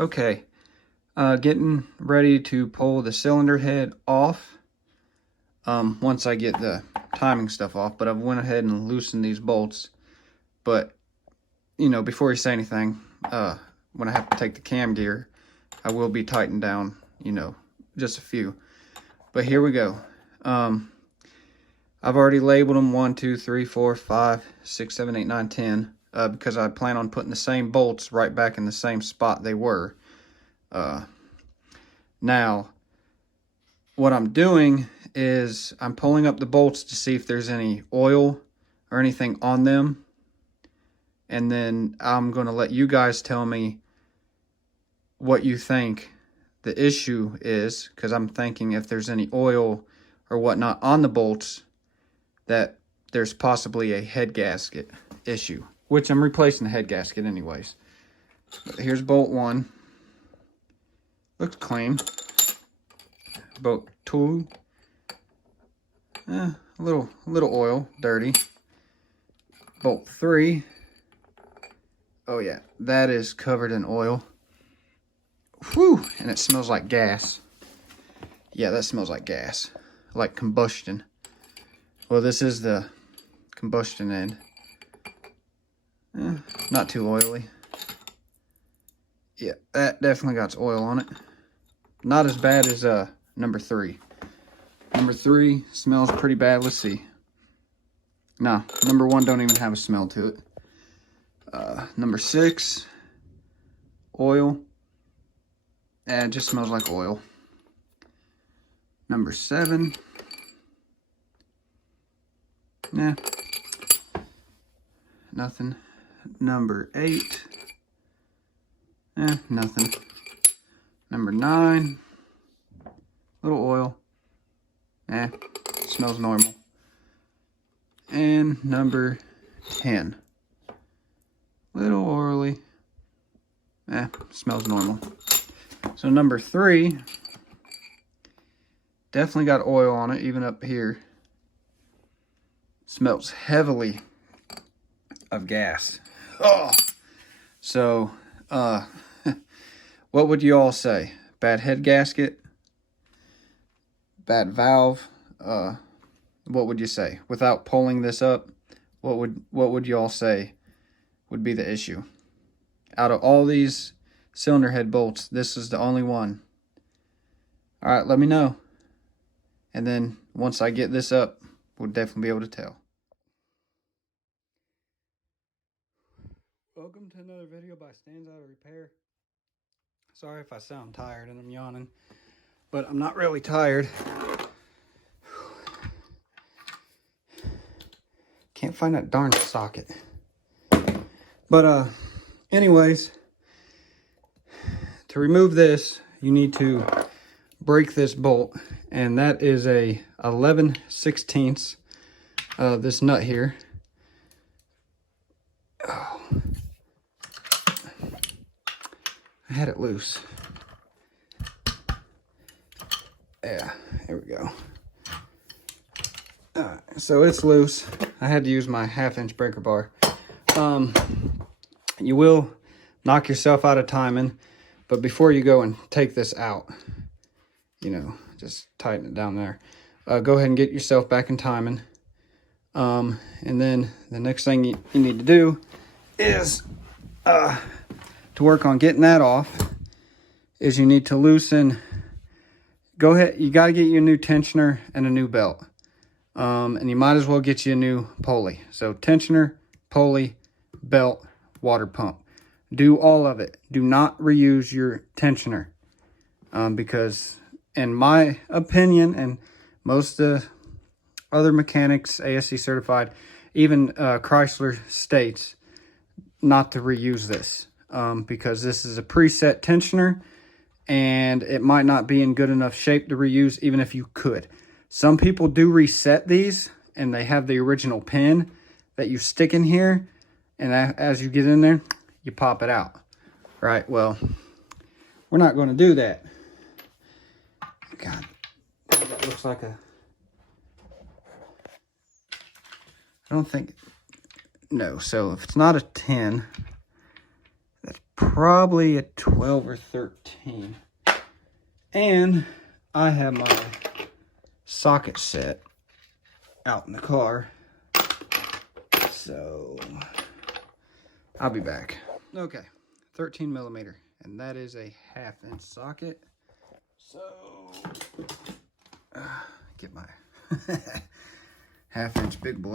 Okay, getting ready to pull the cylinder head off once I get the timing stuff off, but I've went ahead and loosened these bolts. But, you know, before you say anything, when I have to take the cam gear, I will be tightened down, you know, just a few. But here we go. I've already labeled them 1, 2, 3, 4, 5, 6, 7, 8, 9, 10, because I plan on putting the same bolts right back in the same spot they were. Now, what I'm doing is I'm pulling up the bolts to see if there's any oil or anything on them. And then I'm going to let you guys tell me what you think the issue is, because I'm thinking if there's any oil or whatnot on the bolts, that there's possibly a head gasket issue, which I'm replacing the head gasket anyways. But here's bolt 1. Looks clean. Bolt 2. A little oil, dirty. Bolt 3. Oh yeah, that is covered in oil. Whew, and it smells like gas. Yeah, that smells like gas, like combustion. Well, this is the combustion end. Not too oily. Yeah, that definitely got oil on it. Not as bad as number 3. Number 3 smells pretty bad. Let's see. No, number 1 don't even have a smell to it. Number 6, oil. And it just smells like oil. Number 7. Nah. Nothing. Number 8. Nothing. Number 9. Little oil. Smells normal. And number 10. Little oily. Smells normal. So number 3 definitely got oil on it, even up here. Smells heavily of gas. Oh, so what would you all say? Bad head gasket? Bad valve? What would you say? Without pulling this up, what would you all say would be the issue? Out of all these cylinder head bolts, this is the only one. All right, let me know. And then once I get this up, we'll definitely be able to tell. Welcome to another video by Stands Out of Repair. Sorry if I sound tired and I'm yawning, but I'm not really tired. Can't find that darn socket. But anyways, to remove this, you need to break this bolt, and that is a 11/16 this nut here. Oh, I had it loose. Yeah, there we go. So it's loose. I had to use my 1/2-inch breaker bar. You will knock yourself out of timing, but before you go and take this out, you know, just tighten it down there. Go ahead and get yourself back in timing. And then the next thing you need to do is to work on getting that off is you need to loosen. Go ahead, you got to get you a new tensioner and a new belt. And you might as well get you a new pulley. So tensioner, pulley, belt, water pump. Do all of it. Do not reuse your tensioner. Because in my opinion, and most other mechanics, ASC certified, even Chrysler states not to reuse this. Because this is a preset tensioner, and it might not be in good enough shape to reuse, even if you could. Some people do reset these, and they have the original pin that you stick in here, and as you get in there, you pop it out. Right? Well, we're not going to do that. God, that looks like a... I don't think... No, so if it's not a 10, that's probably a 12 or 13. And I have my socket set out in the car. So I'll be back. Okay, 13 millimeter, and that is a 1/2 inch socket. So get my 1/2 inch big boy.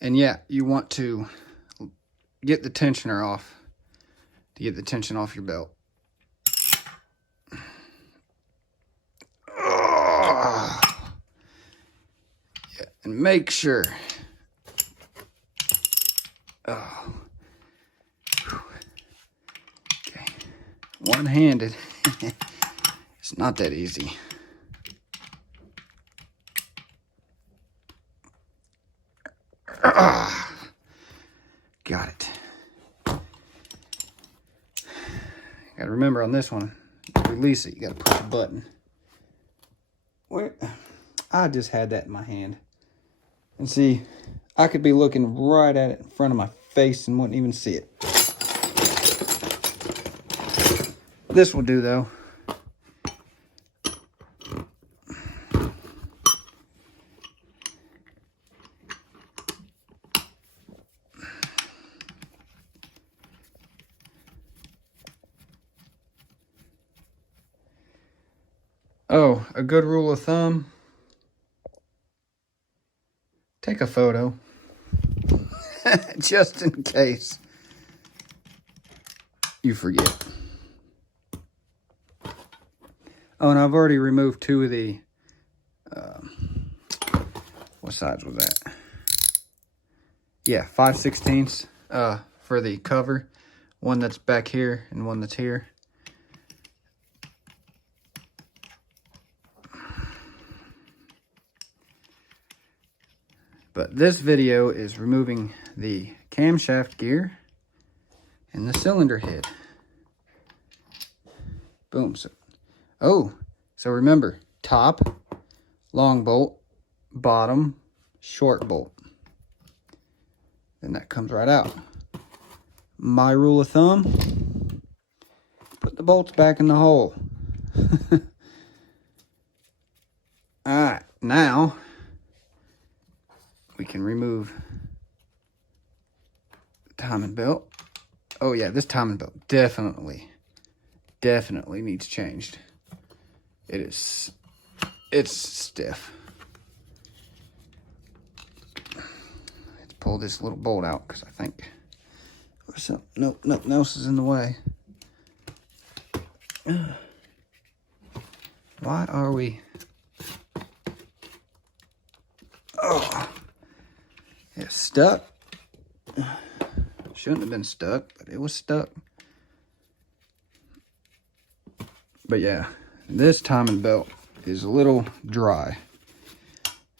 And yeah, you want to get the tensioner off to get the tension off your belt. Yeah, and make sure. Oh. Okay. One-handed. It's not that easy. Got it. Gotta remember on this one, to release it, you gotta push a button. Where? I just had that in my hand. And see, I could be looking right at it in front of my face and wouldn't even see it. This will do though. Oh, a good rule of thumb, take a photo, just in case you forget. Oh, and I've already removed 2 of the, what size was that? Yeah, 5/16 for the cover. One that's back here and one that's here. But this video is removing the camshaft gear and the cylinder head. Boom. So remember, top, long bolt, bottom, short bolt. Then that comes right out. My rule of thumb, put the bolts back in the hole. Alright, now we can remove the timing belt. Oh yeah, this timing belt definitely needs changed. It's stiff. Let's pull this little bolt out because I think nothing else is in the way. Why are we? Oh. It's stuck. Shouldn't have been stuck, but it was stuck. But yeah, this timing belt is a little dry.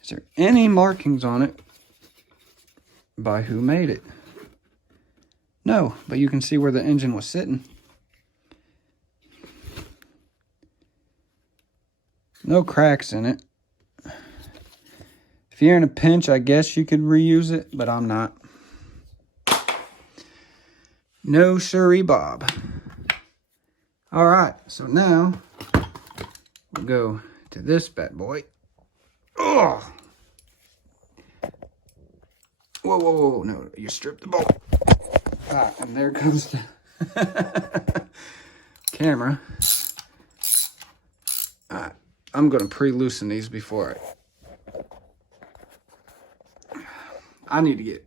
Is there any markings on it by who made it? No, but you can see where the engine was sitting. No cracks in it. If you're in a pinch, I guess you could reuse it, but I'm not. No siree, Bob. All right, so now we'll go to this bad boy. Oh! Whoa, no, you stripped the bolt. All right, and there goes the camera. All right, I'm gonna pre-loosen these before I need to get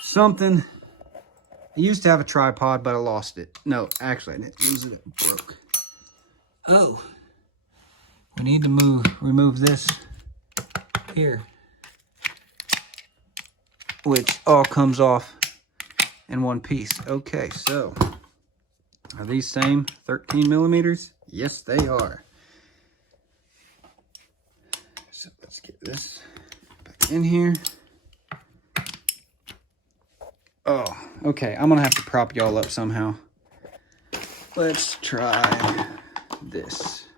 something. I used to have a tripod, but I lost it. No, actually, I didn't lose it. It broke. Oh, we need to remove this here, which all comes off in one piece. Okay, so are these same 13 millimeters? Yes, they are. So let's get this back in here. Oh, okay. I'm gonna have to prop y'all up somehow. Let's try this.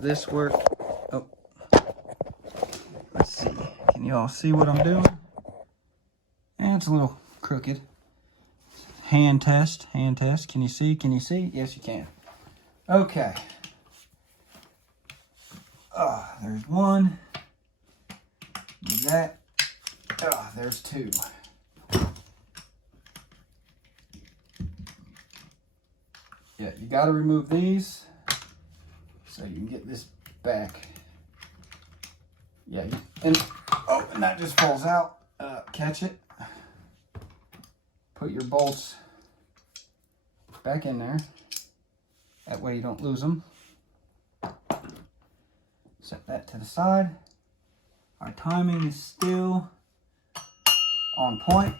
This work? Oh. Can you all see what I'm doing? And it's a little crooked. Hand test, hand test. Can you see? Can you see? Yes, you can. Okay. There's one. There's that. There's two. Yeah, you got to remove these so you can get this back. Yeah, and that just falls out. Catch it. Put your bolts back in there. That way you don't lose them. Set that to the side. Our timing is still on point,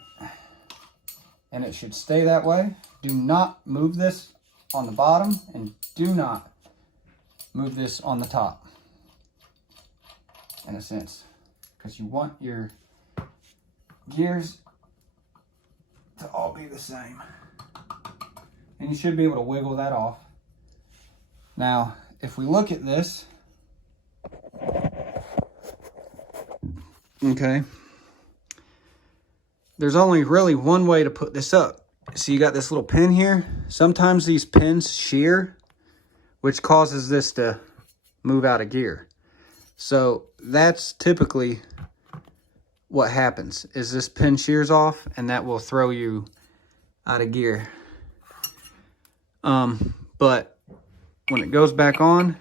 and it should stay that way. Do not move this on the bottom, and do not move this on the top, in a sense, because you want your gears to all be the same. And you should be able to wiggle that off. Now, if we look at this, okay, there's only really one way to put this up. So you got this little pin here. Sometimes these pins shear, which causes this to move out of gear. So that's typically what happens, is this pin shears off, and that will throw you out of gear. But when it goes back on,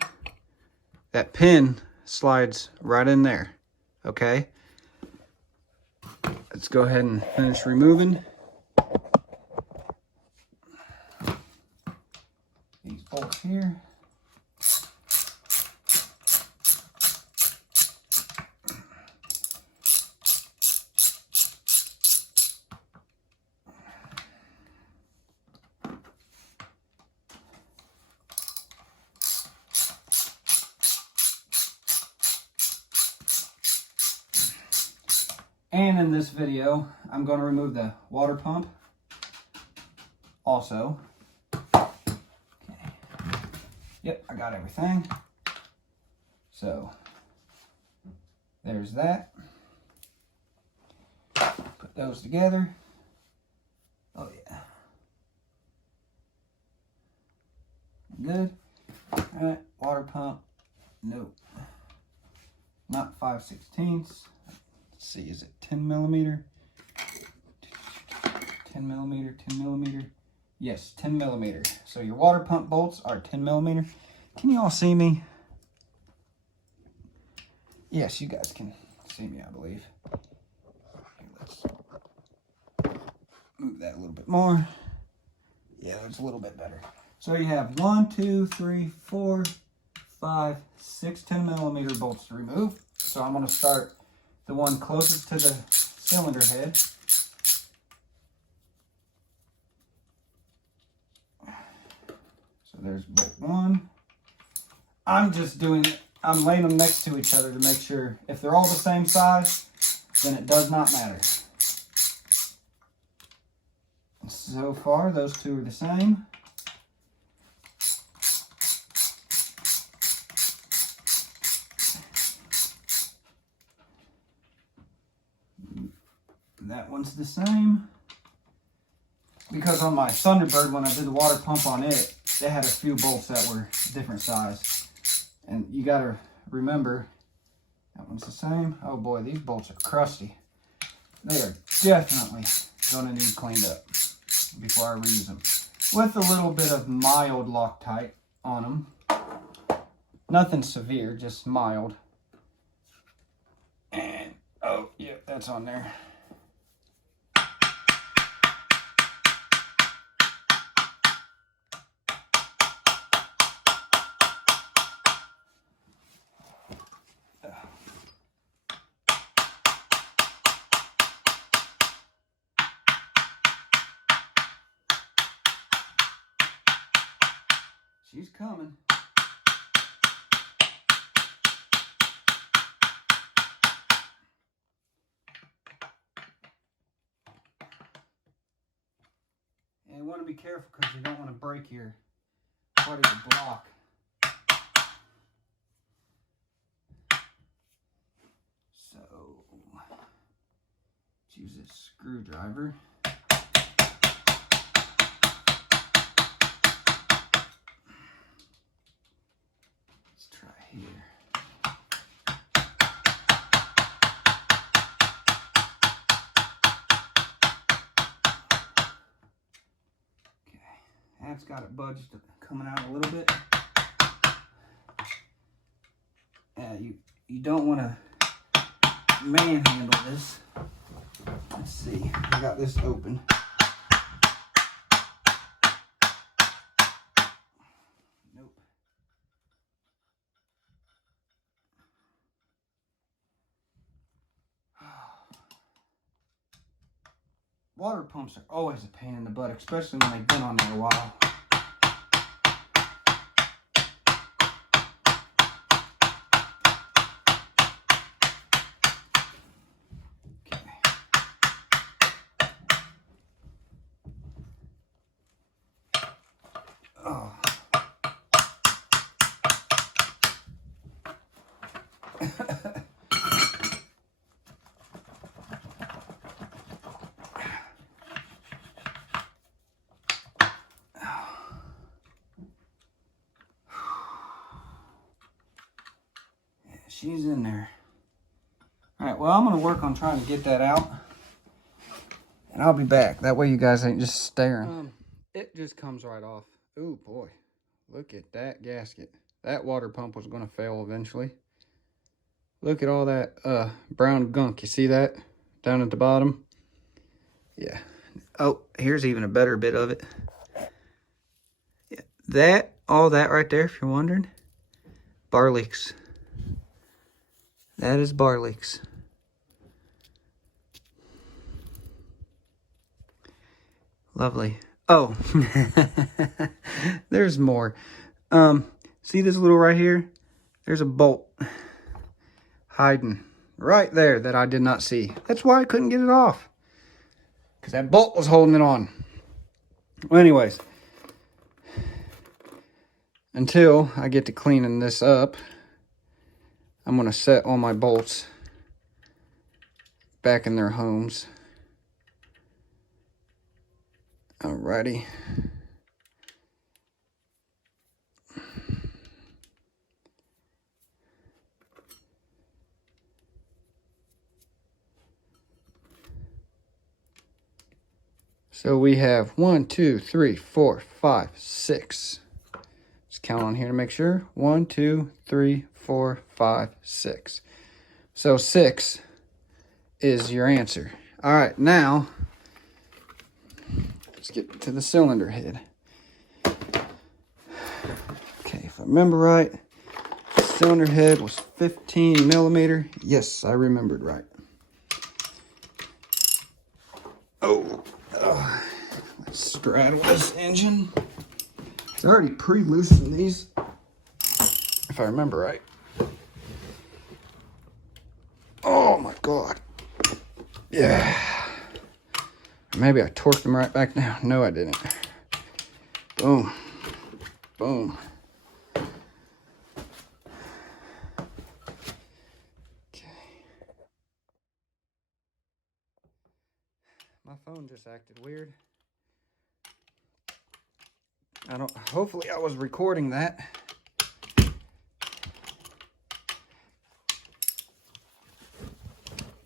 that pin slides right in there. Okay, let's go ahead and finish removing these bolts here. And in this video, I'm going to remove the water pump also. Okay. Yep, I got everything. So, there's that. Put those together. Oh yeah. Good. Alright, water pump. Nope. Not 5/16. Let's see, is it 10 millimeter? 10 millimeter, 10 millimeter. Yes, 10 millimeter. So your water pump bolts are 10 millimeter. Can you all see me? Yes, you guys can see me, I believe. Let's move that a little bit more. Yeah, it's a little bit better. So you have 1, 2, 3, 4, 5, 6 10 millimeter bolts to remove. So I'm going to start the one closest to the cylinder head. So there's bolt 1. I'm laying them next to each other to make sure if they're all the same size, then it does not matter. So far, those two are the same. That one's the same. Because on my Thunderbird, when I did the water pump on it, they had a few bolts that were different size. And you gotta remember, that one's the same. Oh boy, these bolts are crusty. They are definitely gonna need cleaned up before I reuse them. With a little bit of mild Loctite on them. Nothing severe, just mild. And, oh, yeah, that's on there. She's coming. And you want to be careful because you don't want to break your part of your block. So let's use this screwdriver. Let's try here. That's got it budged, coming out a little bit. Yeah, you don't want to manhandle this. Let's see, I got this open. Nope. Water pumps are always a pain in the butt, especially when they've been on there a while. Oh. She's in there. All right, well, I'm going to work on trying to get that out. And I'll be back. That way you guys ain't just staring. It just comes right off. Ooh, boy. Look at that gasket. That water pump was going to fail eventually. Look at all that brown gunk. You see that? Down at the bottom? Yeah. Oh, here's even a better bit of it. Yeah. All that right there, if you're wondering. Bar leaks. That is bar leaks. Lovely. Oh, there's more. See this little right here? There's a bolt hiding right there that I did not see. That's why I couldn't get it off, because that bolt was holding it on. Well, anyways, until I get to cleaning this up, I'm going to set all my bolts back in their homes. Alrighty. So we have 1, 2, 3, 4, 5, 6. Let's count on here to make sure. 1, 2, 3, 4, 5, 6. So 6 is your answer. All right, now let's get to the cylinder head. Okay, if I remember right, the cylinder head was 15 millimeter. Yes, I remembered right. Oh, let's straddle this engine. It's already pre-loosened these, if I remember right. Oh my God. Yeah. Maybe I torqued them right back now. No, I didn't. Boom. Boom. Okay. My phone just acted weird. Hopefully I was recording that.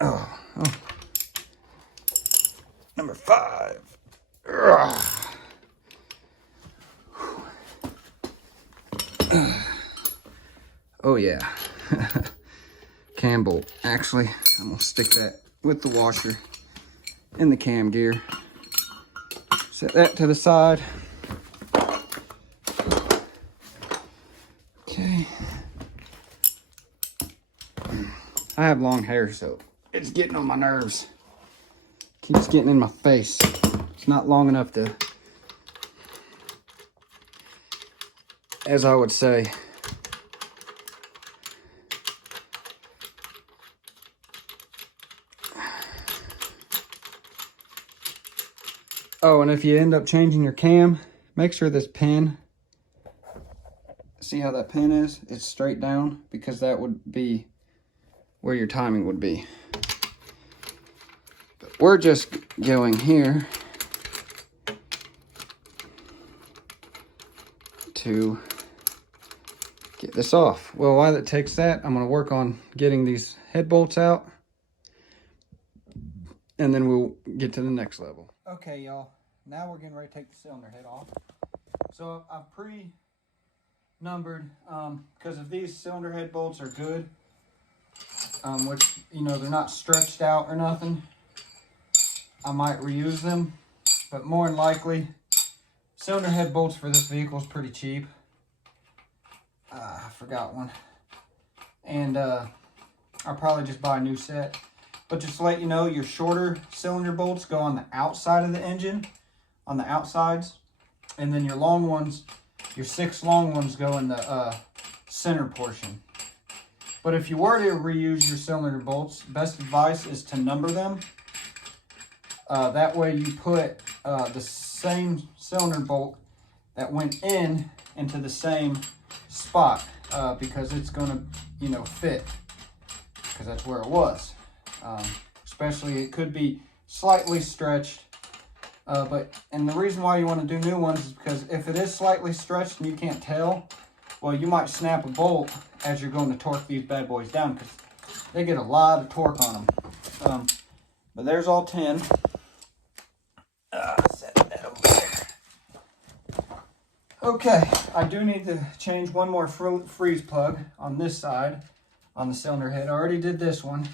Oh. Number 5. Oh yeah. Cam bolt. Actually, I'm gonna stick that with the washer in the cam gear. Set that to the side. Okay. I have long hair, so it's getting on my nerves. Keeps getting in my face. It's not long enough to, as I would say, oh, and if you end up changing your cam, make sure this pin, see how that pin is? It's straight down, because that would be where your timing would be. But we're just going here to get this off. Well, while it takes that, I'm going to work on getting these head bolts out, and then we'll get to the next level. Okay, y'all. Now we're getting ready to take the cylinder head off. So I've pre-numbered, because if these cylinder head bolts are good, which, you know, they're not stretched out or nothing, I might reuse them. But more than likely, cylinder head bolts for this vehicle is pretty cheap. I forgot one. And I'll probably just buy a new set. But just to let you know, your shorter cylinder bolts go on the outside of the engine, on the outsides. And then your long ones, your 6 long ones go in the center portion. But if you were to reuse your cylinder bolts, best advice is to number them. That way you put the same cylinder bolt that went into the same spot, because it's going to, you know, fit, because that's where it was. Especially, it could be slightly stretched, and the reason why you want to do new ones is because if it is slightly stretched and you can't tell, well, you might snap a bolt as you're going to torque these bad boys down, because they get a lot of torque on them. But there's all 10. Set that over there. Okay, I do need to change one more freeze plug on this side, on the cylinder head. I already did this one.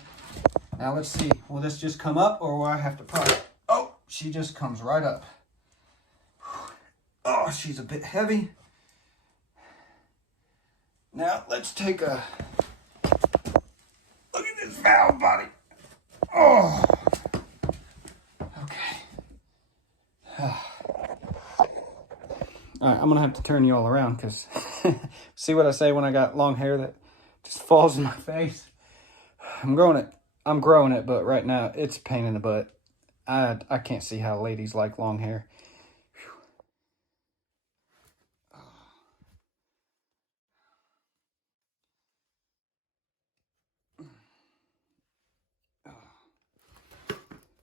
Now let's see, will this just come up, or will I have to pry it? Oh, she just comes right up. Oh, she's a bit heavy. Now let's take a look at this valve body. Oh, okay. All right, I'm gonna have to turn you all around, because see what I say when I got long hair that just falls in my face. I'm growing it, but right now it's a pain in the butt. I can't see how ladies like long hair.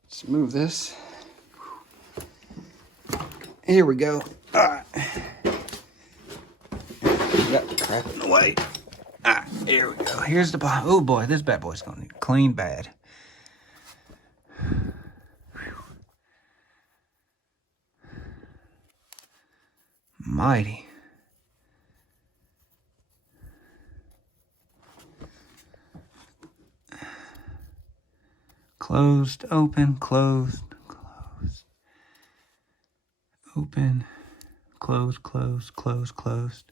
Let's move this. Here we go. All right. Got the crap in the way. All right, here we go. Here's the bottom. Oh boy, this bad boy's gonna need clean bad. Mighty. Closed, open, closed, closed. Open, closed, closed, closed, closed.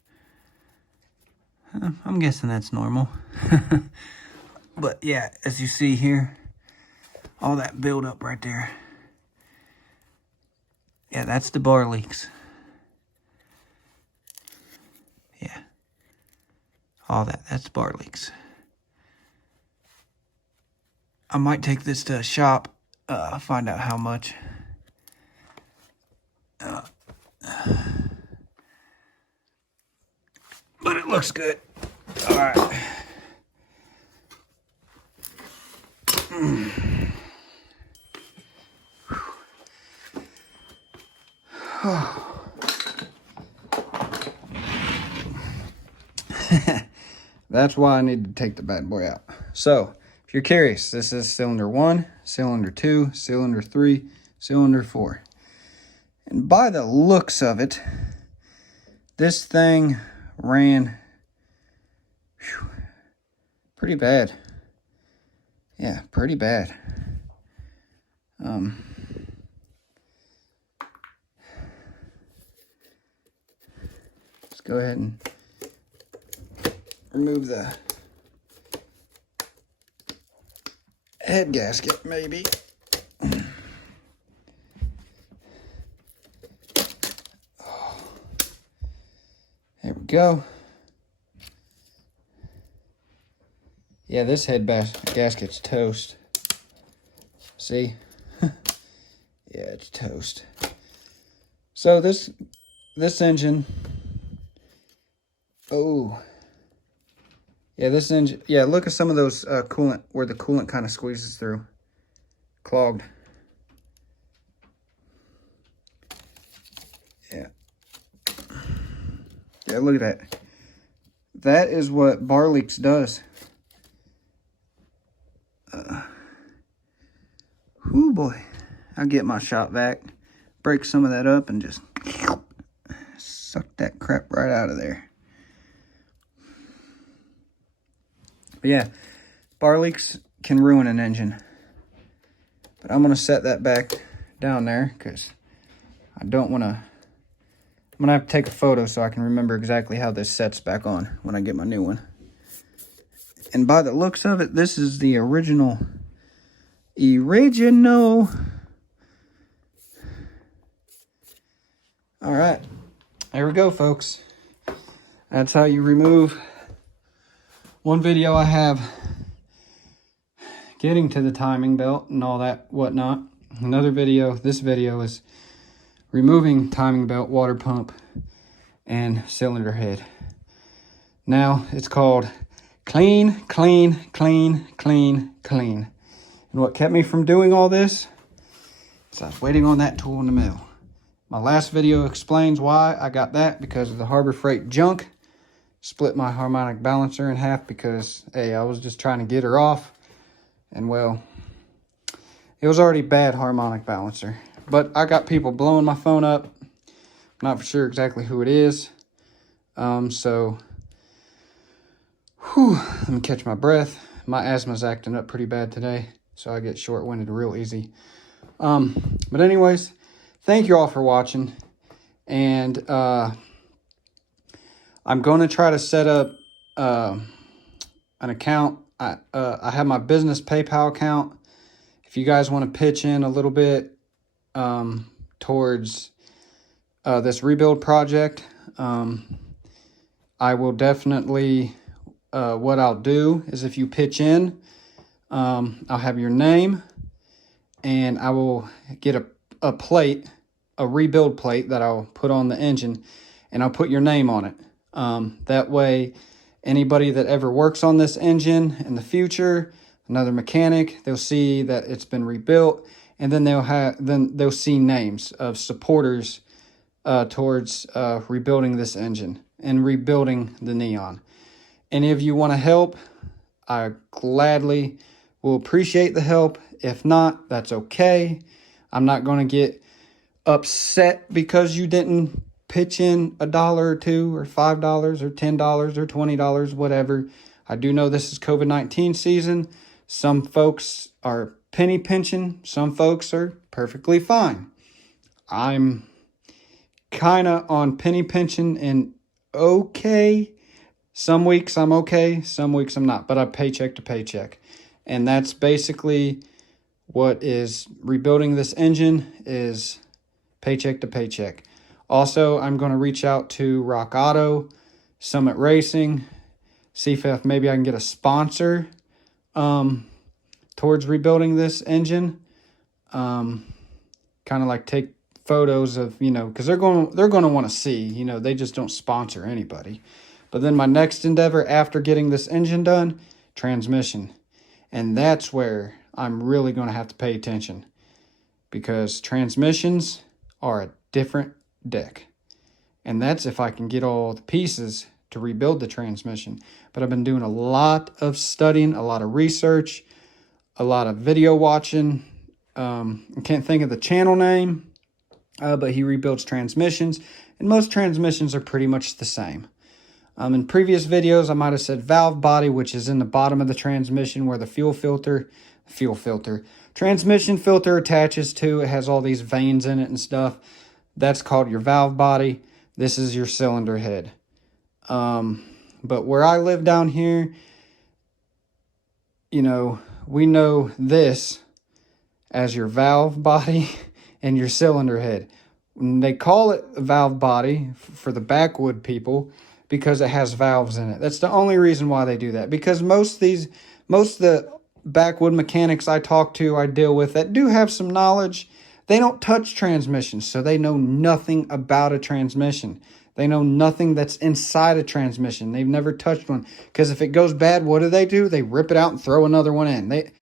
I'm guessing that's normal. But yeah, as you see here, all that buildup right there. Yeah, that's the bar leaks. Yeah. All that's bar leaks. I might take this to a shop, find out how much. But it looks good. All right. That's why I need to take the bad boy out. So, if you're curious, this is cylinder 1, cylinder 2, cylinder 3, cylinder 4. And by the looks of it, this thing ran pretty bad. Yeah, pretty bad. Let's go ahead and remove the head gasket, maybe. Oh. There we go. Yeah, this head gasket's toast. See? Yeah, it's toast. So this engine, oh, Yeah, this engine, yeah, look at some of those coolant, where the coolant kind of squeezes through. Clogged. Yeah. Yeah, look at that. That is what bar leaks does. Whoo boy. I'll get my shop vac, break some of that up, and just suck that crap right out of there. But yeah, bar leaks can ruin an engine. But I'm going to set that back down there because I don't want to... I'm going to have to take a photo so I can remember exactly how this sets back on when I get my new one. And by the looks of it, this is the original. All right. There we go, folks. That's how you remove one video I have getting to the timing belt and all that whatnot. Another video, this video is removing timing belt, water pump, and cylinder head. Now it's called clean, clean, clean, clean, clean. And what kept me from doing all this is I was waiting on that tool in the mail. My last video explains why I got that, because of the Harbor Freight junk. Split my harmonic balancer in half because, hey, I was just trying to get her off. And well, it was already bad harmonic balancer. But I got people blowing my phone up. Not for sure exactly who it is. Let me catch my breath. My asthma's acting up pretty bad today, so I get short-winded real easy. But anyways, thank you all for watching. And I'm going to try to set up an account. I have my business PayPal account. If you guys want to pitch in a little bit towards this rebuild project, I will definitely, what I'll do is, if you pitch in, I'll have your name, and I will get a plate, a rebuild plate that I'll put on the engine, and I'll put your name on it. That way, anybody that ever works on this engine in the future, another mechanic, they'll see that it's been rebuilt, and then they'll see names of supporters towards rebuilding this engine and rebuilding the Neon. Any of you want to help, I gladly will appreciate the help. If not, that's okay. I'm not going to get upset because you didn't pitch in $1 or $2 or $5 or $10 or $20, whatever. I do know this is COVID-19 season. Some folks are penny pinching. Some folks are perfectly fine. I'm kind of on penny pinching and okay. Some weeks I'm okay, some weeks I'm not, but I paycheck to paycheck. And that's basically what is rebuilding this engine, is paycheck to paycheck. Also, I'm going to reach out to Rock Auto, Summit Racing, see if maybe I can get a sponsor towards rebuilding this engine. Kind of like take photos of, because they're going to want to see, they just don't sponsor anybody. But then my next endeavor after getting this engine done, transmission. And that's where I'm really going to have to pay attention, because transmissions are a different deck. And that's if I can get all the pieces to rebuild the transmission. But I've been doing a lot of studying, a lot of research, a lot of video watching. I can't think of the channel name, but he rebuilds transmissions, and most transmissions are pretty much the same. In previous videos, I might have said valve body, which is in the bottom of the transmission where the transmission filter attaches to. It has all these veins in it and stuff. That's called your valve body. This is your cylinder head. But where I live down here, we know this as your valve body and your cylinder head. They call it a valve body for the backwood people because it has valves in it. That's the only reason why they do that. Because most of the backwood mechanics I deal with that do have some knowledge, they don't touch transmissions, so they know nothing about a transmission. They know nothing that's inside a transmission. They've never touched one. Because if it goes bad, what do? They rip it out and throw another one in.